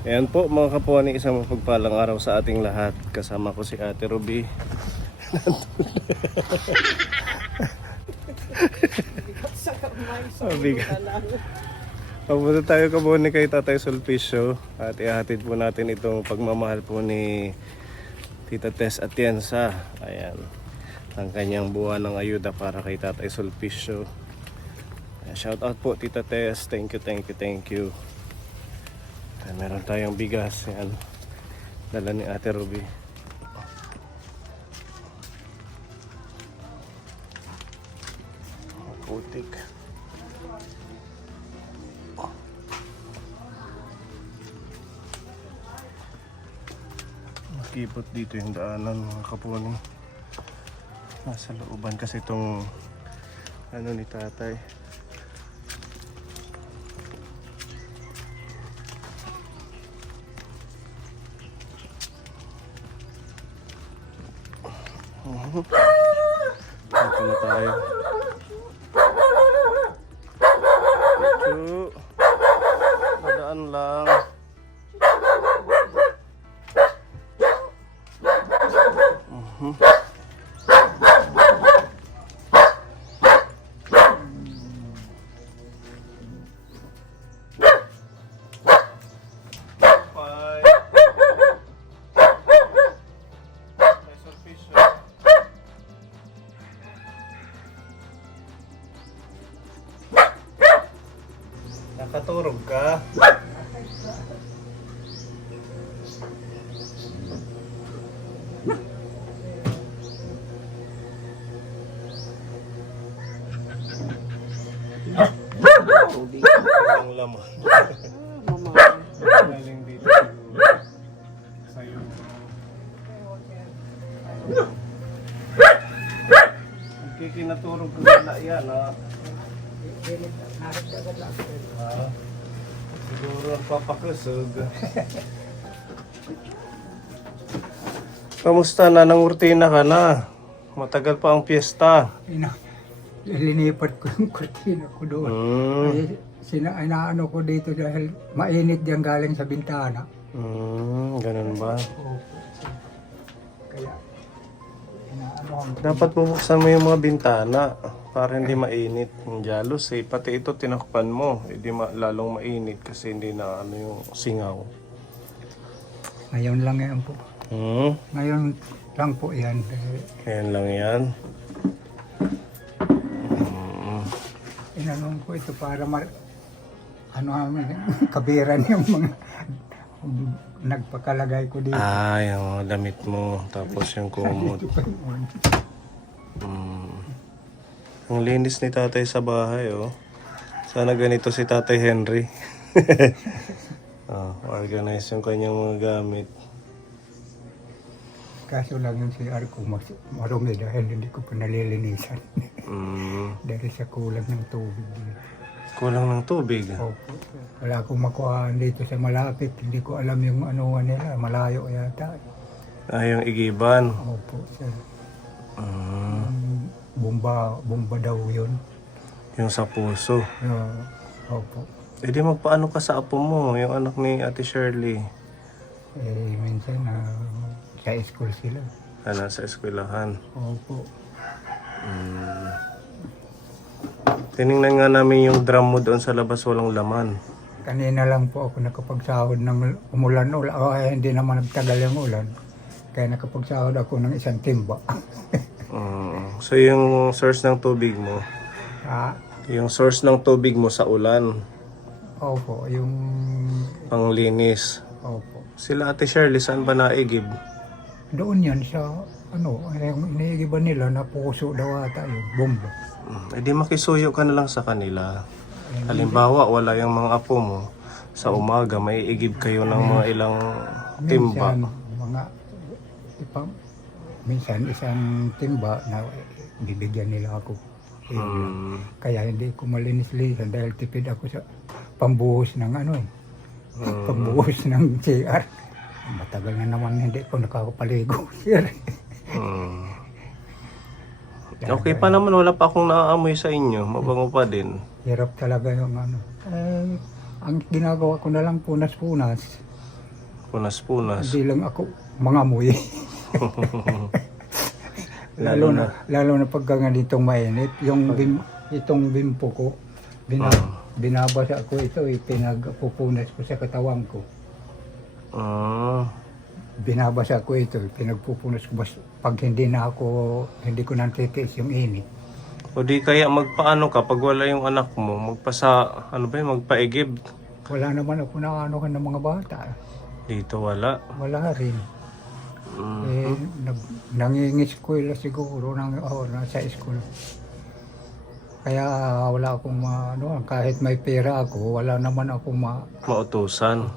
Ayan po mga kapuani, isang mapagpalang araw sa ating lahat. Kasama ko si Ate Ruby. Mabigat. Papunta tayo kabuani kay Tatay Sulpicio at ihahatid po natin itong pagmamahal po ni Tita Tess Atienza. Ayan, ang kanyang buwan ng ayuda para kay Tatay Sulpicio. Shout out po Tita Tess, thank you. Ayan, meron tayong bigas. Ayan, dala ni Ate Ruby. Putik. Makipot dito yung daanan mga kapuani. Nasa looban kasi itong ano ni tatay. Dito na tayo. Ito. Madaan lang. Nakaturog ka? Ang laman. Galing dito sa'yo. Kikinaturog ka na yan, ha? Siguro ang papakusog. Kamusta na? Nangurtina ka na? Matagal pa ang piyesta. Linipat ko yung kurtina ko doon. Inaano ko dito dahil mainit diyan galing sa bintana. Ganun ba? Kaya inaano ko. Dapat bubuksan mo yung mga bintana para hindi mainit. Yung jalos eh. Pati ito tinakpan mo. Hindi lalong mainit kasi hindi na ano yung singaw. Ngayon lang yan po. Ngayon lang po yan. Ngayon lang yan. Inanong ko ito para kabiran yung mga nagpakalagay ko dito. Yung mga damit mo. Tapos yung kumot. Ang linis ni tatay sa bahay, oh. Sana ganito si Tatay Henry. Organize yung kanyang mga gamit. Kaso lang yung CR ko marumi dahil hindi ko pa nalilinisan. Dahil sa kulang ng tubig dito. Kulang ng tubig? Opo. Wala akong makuha dito sa malapit. Hindi ko alam yung ano nila. Malayo yata. Yung igiban? Opo, sir. Bomba daw yun. Yung sa puso? Opo. E di magpaano ka sa apo mo, yung anak ni Ate Shirley? Minsan sa school sila. Nasa eskwelahan? Opo. Tinignan nga namin yung drum mo doon sa labas, walang laman. Kanina lang po ako nakapagsahod ng umulan. Hindi naman nagtagal yung ulan. Kaya nakapagsahod ako ng isang timba. So yung source ng tubig mo? Yung source ng tubig mo sa ulan? Opo, yung... Panglinis? Opo. Sila Ate Shirley, saan ba naigib? Doon yan sa, yung iniigiban nila na puso daw ata yung bomba. E di makisuyo ka na lang sa kanila. Halimbawa, wala yung mga apo mo. Sa umaga, may igib kayo ng mga ilang timba. Minsan isang timba na bibigyan nila ako. Kaya hindi ko malinis-lisan dahil tipid ako sa pambuhos ng pambuhos ng CR. Matagal na naman hindi ko nakakapaligo, sir. Okay pa naman, wala pa akong naaamoy sa inyo. Mabango pa din. Hirap talaga yung ano. Ang ginagawa ko na lang punas-punas. Punas-punas. Hindi lang ako mangamoy. lalo na pagka ganitong mainit, itong bimpo ko, binabasa ko ito, pinagpupunas ko sa katawan ko. Binabasa ko ito, pinagpupunas ko pag hindi ko nantitiis yung init. O di kaya magpaano ka pag wala yung anak mo, magpaigib. Wala naman ako nakanohan ng mga bata. Dito wala. Wala rin. Nangingis-eskwela siguro nasa school. Kaya wala akong kahit may pera ako, wala naman akong Mautusan.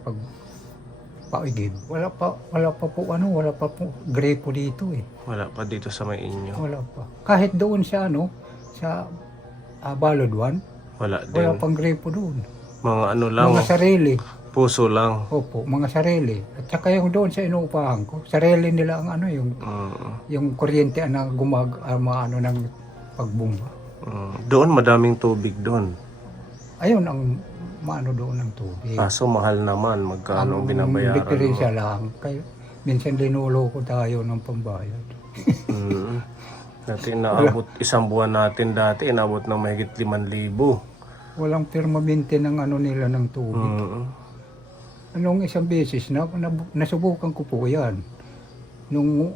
pag paigib. Wala pa po grepo dito eh. Wala pa dito sa may inyo. Wala pa. Kahit doon sa Balodwan, Wala din. wala pang grepo doon. Mga ano lang, Mga sarili. puso lang. Opo, mga sarili. At saka yung doon sa inuupahan ko, sarili nila ang yung kuryente na ng pagbumba. Doon madaming tubig doon. Ayun ang doon ng tubig. Kaso mahal naman. Magkano Ang binabayaran diferensya mo? lang, kaya minsan linuloko tayo ng pambayad. Dati inaabot, isang buwan natin dati, inaabot ng mahigit 5,000. Walang permanente ng nila ng tubig. Anong isang beses nasubukan ko po yan. Nung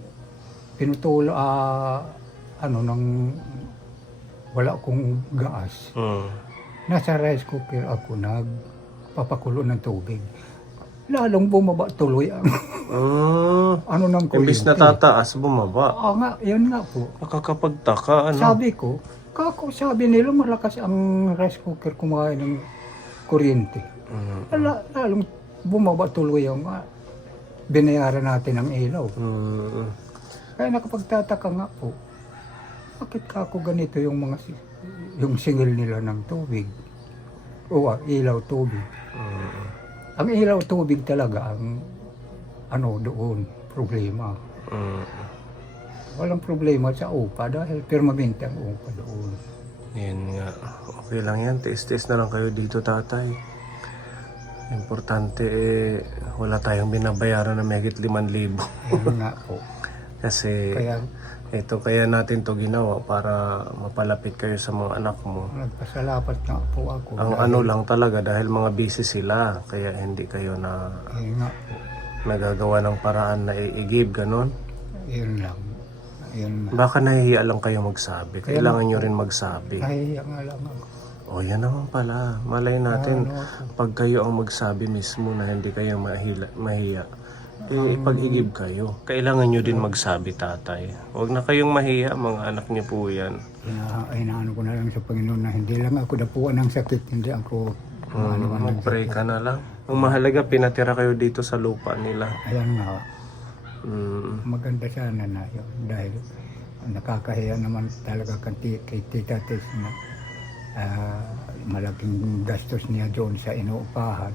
pinutol, wala akong gas. Nasa rice cooker ako nagpapakulo ng tubig. Lalong bumaba tuloy ang ng kuryente. Imbis na tataas, bumaba. Yan nga po. Nakakapagtaka, ano? Sabi nila malakas ang rice cooker kumain ng kuryente. Lalong bumaba tuloy ang binayaran natin ng ilaw. Kaya nakapagtataka nga po, bakit ako ganito yung singil nila ng tubig? O ilaw tubig. Ang ilaw tubig talaga ang doon, problema. Walang problema sa upa dahil permanente ang upa doon. Yan nga. Okay lang yan. Tiis-tiis na lang kayo dito, tatay. Importante wala tayong binabayaran na mahigit 5,000. Ayun nga po. Kasi kaya natin to ginawa para mapalapit kayo sa mga anak mo. Nagpasalamat nga po ako. Ang lang talaga dahil mga busy sila. Kaya hindi kayo Ayun nga po. nagagawa ng paraan na iigib, ganon. Yun lang. Baka nahihiya lang kayo magsabi. Kailangan nyo rin magsabi. Nahihiya nga lang ako. O yan naman pala. Malay natin, pag kayo ang magsabi mismo na hindi kayo mahiya, ipag-igib kayo. Kailangan nyo din magsabi, tatay. Huwag na kayong mahiya, mga anak nyo po yan. Inaano ko na lang sa Panginoon na hindi lang ako dapuan ng sakit, hindi ako Mag-pray ka na lang. Ang mahalaga, pinatira kayo dito sa lupa nila. Ayan nga. Maganda sana na yun dahil nakakahiya naman talaga kay Tita Tess na malaking gastos niya doon sa inuupahan.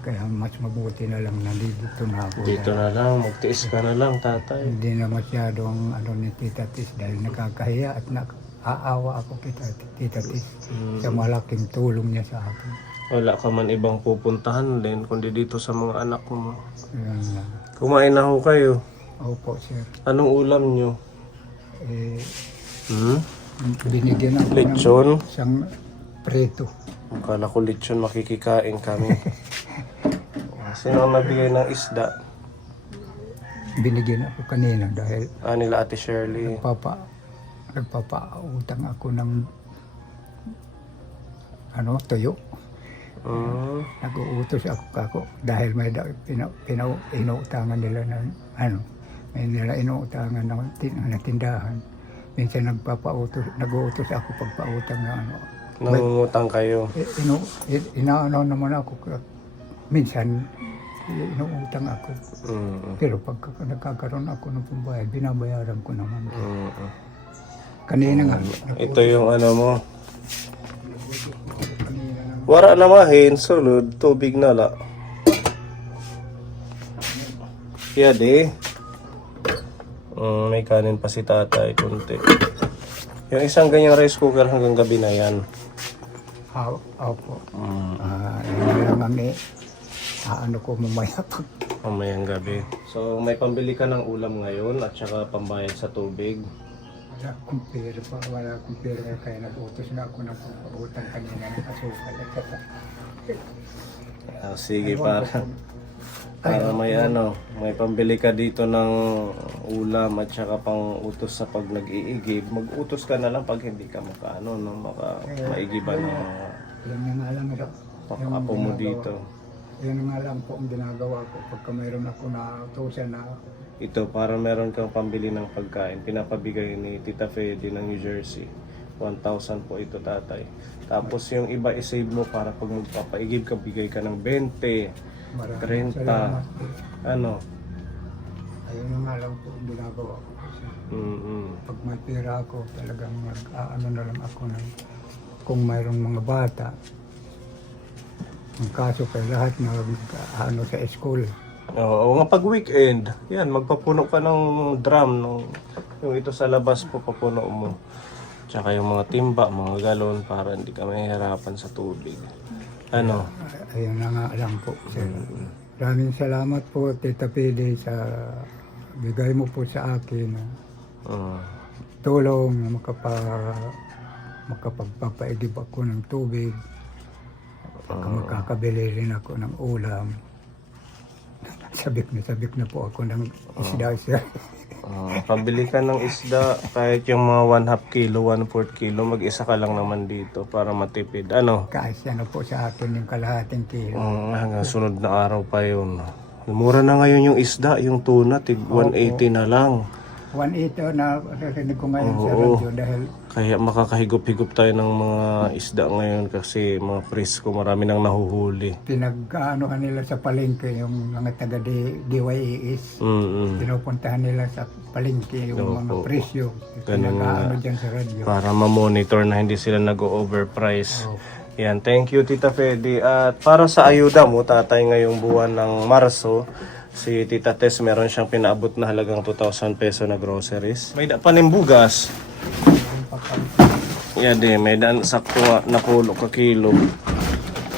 Kaya mas mabuti na lang na dito na ako. Dito na lang, magtiis ka na lang, tatay. Hindi na masyadong ni Tita Tess dahil nakakahiya at aawa ako kay Tita Tess sa malaking tulong niya sa akin. Wala ka man ibang pupuntahan din, kundi dito sa mga anak mo. Ayan nga. Kumain na ho kayo. Opo, sir. Anong ulam nyo? Binigyan ako Lechon? ng isang preto. Akala ko lechon, makikikain kami. Sino ang nabigay ng isda? Binigyan ako kanina dahil Nila Ate Shirley. nagpapautang ako ng tuyo. Nag-uutos ako dahil may inuutangan nila may nila inuutangan ng tindahan. Minsan nag-uutos ako pagpautang na Nangungutang kayo. Inaano naman ako. Minsan inuutang ako. Pero pag nagkakaroon ako ng pambayad, binabayaran ko naman. Kanina nga. Ito yung mo. Wara na mahin, sulod, tubig na la. Kaya di. May kanin pa si tatay, kunti. Yung isang ganyang rice cooker hanggang gabi na yan. Opo. Yun lang ang Ano ko mamaya pag Mamayang gabi. So, may pambili ka ng ulam ngayon at saka pambayad sa tubig. wala akong pera pa, wala akong pera kaya nag-utos na ako ng pagpautang kanina ng asukal at saka Sige, para may may pambili ka dito ng ulam at saka pang utos sa pag nag-iigib. Mag-utos ka na lang pag hindi ka maigiban ng yan na nga lang apo mo dito. yan nga lang po ang ginagawa ko pagka mayroon ako na utusan na Ito, para meron kang pambili ng pagkain. Pinapabigay ni Tita Fede ng New Jersey. 1,000 po ito, tatay. Tapos yung iba isave mo para pag magpapaigib ka, bigay ka ng 20, maraming 30. salamat po. Ayun na nga lang po ang ginagawa ko. Kasi pag may pera ako, talagang ano na lang ako ng kung mayroong mga bata. Ang kaso kay lahat na sa school. Oo, nga pag weekend, yan, magpapuno ka ng drum. Yung ito sa labas po, papuno mo. Tsaka yung mga timba, mga galon, para hindi ka mahihirapan sa tubig. Ayun na nga lang po, sir. Maraming salamat po, Tita Pili, sa bigay mo po sa akin tulong na makapagpapaigib ako ng tubig. Makakabili rin ako ng ulam. Sabik na po ako ng isda, sir. Pabili ka ng isda, kahit yung mga 1/2 kilo, 1/4 kilo, mag-isa ka lang naman dito para matipid. Kasya na po sa akin yung kalahating kilo. Hanggang sunod na araw pa yun. Mura na ngayon yung isda, yung tuna, tig 180 na lang. 180 na narinig ko ngayon sa Oo. radyo dahil Kaya makakahigop-higop tayo ng mga isda ngayon kasi mga presko, marami nang nahuhuli. pinag-aanohan nila sa palengke yung mga taga DYES. Pinupuntahan nila sa palengke yung mga Opo. presyo. Ganun Pinag-aano nga. dyan sa radyo. Para ma-monitor na hindi sila nag-overprice. Opo. Yan, thank you Tita Fede. At para sa ayuda mo, tatay, ngayong buwan ng Marso, si Tita Tess meron siyang pinaabot na halagang 2,000 peso na groceries. May panimbugas. Yan din, may daan sakto nga na pulo ka kilo.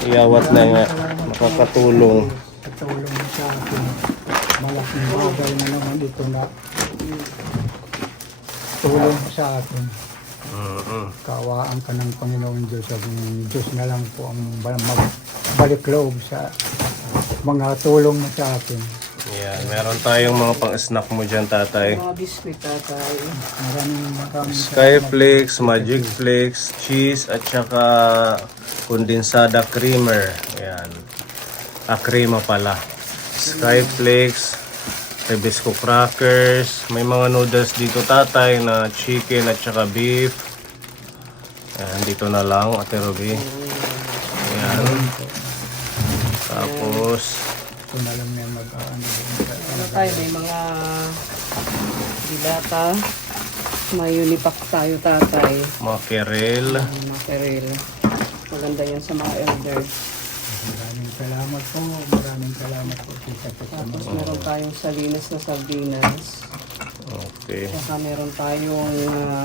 Iyawat na nga, makakatulong. Katulong mo sa akin. Malaking bagay na naman ito na tulong mo sa akin. Kawaan ka ng Panginoon Diyos. Ang Diyos na lang po ang magbalik loob sa mga tulong mo sa akin. Yan, meron tayong mga pang-snack mo dyan, tatay. Mga biscuit tatay. Maraming Skyflakes, Magic Flakes, cheese, at saka kondensada creamer. Ayan. Crema pala. Skyflakes, Rebisco crackers, may mga noodles dito, tatay, na chicken at saka beef. Ayan, dito na lang, Ate Ruby. Ayan. Tapos, Ito na lang yan mag-aano. Ano tayo, may mga dilata. May unipak tayo tatay. mga kerel. Mga keril. Maganda yan sa mga elder. Maraming salamat po. Maraming salamat po. Tapos meron tayong salinas na sardinas. Okay. Saka meron tayong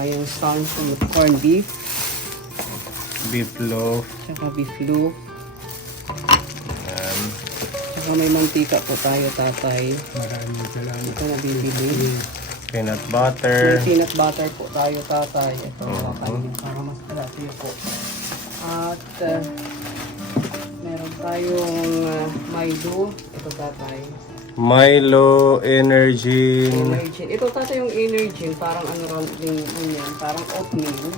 yung sponge with corned beef. Beef loaf. Saka beef loaf. Ayan. Saka may mantika po tayo tatay. Maraming salamat. Ito na bibili. Peanut May butter. peanut butter po tayo tatay. Ito kakainin para mas kalati po. At meron tayong Milo. Ito tatay. Milo, energy. Energy. Ito tatay yung energy. Parang ano rin din yan. Parang oatmeal.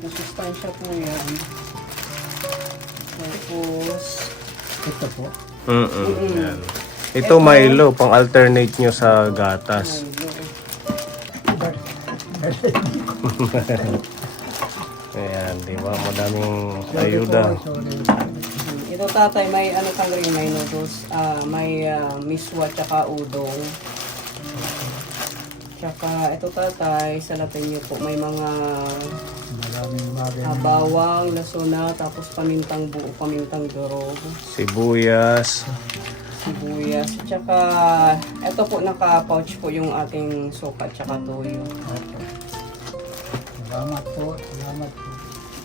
Masustansya po yan. Tapos Ito po. Yan. Ito Milo, pang alternate nyo sa gatas. Ayan, di ba? Madaming ayuda. Ito tatay, may ano kang rin, may noodles, may miswa tsaka udong. Tsaka ito tatay, salapin niyo po, may mga Maraming bagay. bawang, lasuna, tapos pamintang buo, pamintang durog, Sibuyas. sibuyas. Tsaka ito po, naka-pouch po yung ating suka tsaka toyo. Salamat po. Salamat po.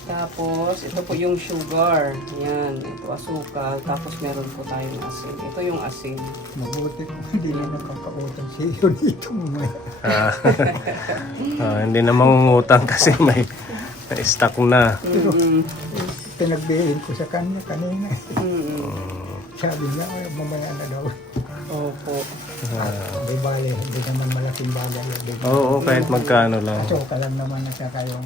Tapos, ito po yung sugar. Yan, ito asukal. Tapos, meron po tayong asin. Ito yung asin. Mabuti kung hindi na nakakautang si iyo dito mamaya. Hindi na mangungutang kasi may stock na. Mm-mm. Pinagbihin ko sa kanya kanina. Mm-mm. Sabi niya, "Ay, mamaya na daw." Opo. Di bale, hindi naman malaking bagay. Oo, kahit magkano lang. So, ka lang naman na siya kayong...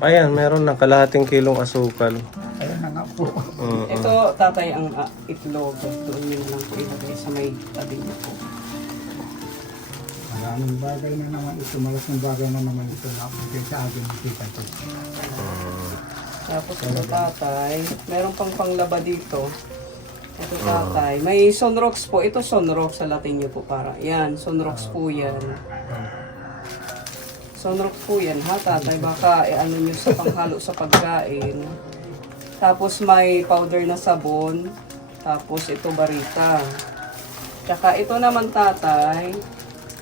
Ayan, meron na kalahating kilong asukal. Ayun na nga po. Ito, tatay, ang itlog. Doon yun lang po ilagay sa may tabi niyo po. Maraming bagay na naman ito. Malaking bagay na naman ito na sa akin. Kita ko. Tapos ito, tatay, meron pang panglaba dito. Ito, tatay. May Sonrox po. Ito Sonrox sa Latin niyo po para. Yan, Sonrox po yan. Sonrox po yan, ha, tatay? Baka ano nyo sa panghalo sa pagkain. Tapos may powder na sabon. Tapos ito barita. Tsaka ito naman, tatay.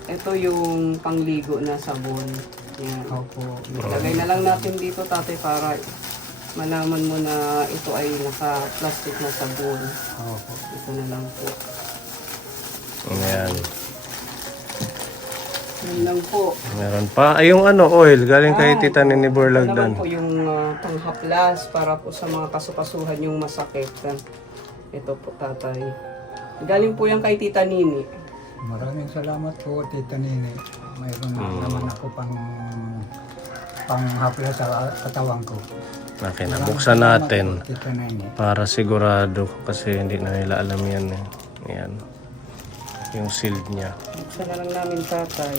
Ito yung pangligo na sabon. Yan. Opo. Lagay na lang natin dito, tatay, para malaman mo na ito ay naka-plastic na sabon. Opo. Ito na lang po. Ayan. Yun lang po. Meron pa. Ay, yung oil. Galing kay Tita Nini Ito Borlagdan. naman po yung panghaplas para po sa mga kasupasuhan yung masakit. Ito po, tatay. Galing po yan kay Tita Nini. Maraming salamat po, Tita Nini. Mayroon naman ako panghapla sa katawan ko. Okay, Maraming nabuksan salamat natin po, Tita Nini. para sigurado kasi hindi na nila alam yan. Ayan. Yung sealed niya. Buksan na lang namin, tatay.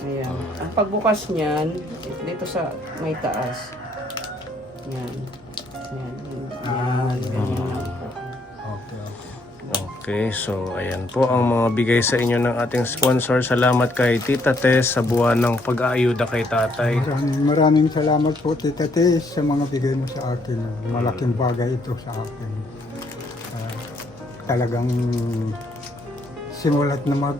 Ayan. Ang pagbukas niyan, dito sa may taas. Yan. Yan. Yan. Ganyan lang po. Okay, okay. Okay, so ayan po ang mga bigay sa inyo ng ating sponsor. Salamat kay Tita Tess sa buwan ng pag-aayuda kay tatay. Maraming salamat po, Tita Tess, sa mga bigay mo sa akin. Malaking bagay ito sa akin. Talagang simulat na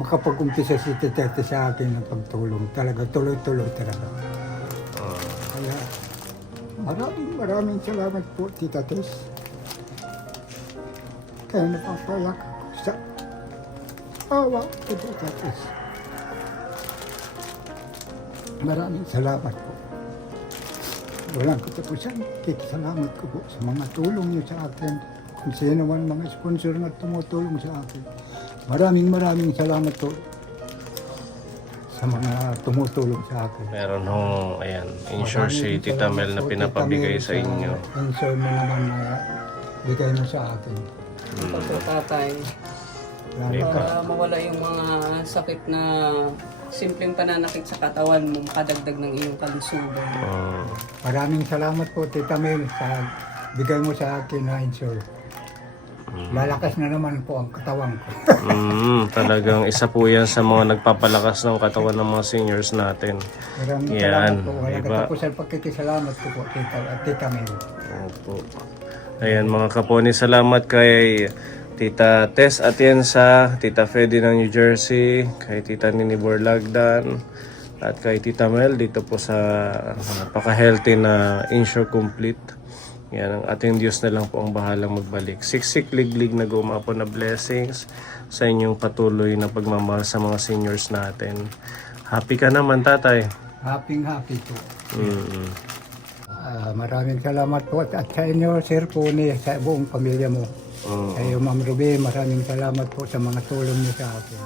makapag-umpisa si Tita Tess sa akin ng pagtulong. Talaga tuloy-tuloy talaga. Kaya maraming salamat po, Tita Tess. Kaya napapayak ako sa awa ko, Tita Tess. Maraming salamat po. Walang katapusan. Salamat ko po sa mga tulong niyo sa akin. Kung sino man mga sponsor na tumutulong sa akin. Maraming salamat po sa mga tumutulong sa akin. Meron hong, ayan, insure si Maraming Tita salamat Mel na po, pinapabigay Tita sa Mel, inyo. Insure mo naman na bigay mo sa akin. Ito po, tatay. Lalo Para mawala yung mga sakit na simpleng pananakit sa katawan mo, makadagdag ng iyong kalusugan. maraming salamat po, Tita Mel, sa bigay mo sa akin na insure. Lalakas na naman po ang katawan ko. Talagang isa po yan sa mga nagpapalakas ng katawan ng mga seniors natin. Maraming Yan, salamat po. Walang iba. katapusan pagkikisalamat ko po, Tita Mel. Opo. Ayan mga kaponi, salamat kay Tita Tess Atienza, Tita Fedy ng New Jersey, kay Tita Nini Borlagdan, at kay Tita Mel dito po sa napaka-healthy na Insure Complete. Yan, ang ating Diyos na lang po ang bahalang magbalik. Siksik, liglig na gumapo na blessings sa inyong patuloy na pagmamahal sa mga seniors natin. Happy ka naman, tatay. Happy po. Mm-hmm. Maraming salamat po at sa inyo, Sir Puni, sa buong pamilya mo. Sa iyo, Ma'am Ruby, maraming salamat po sa mga tulong niyo sa akin.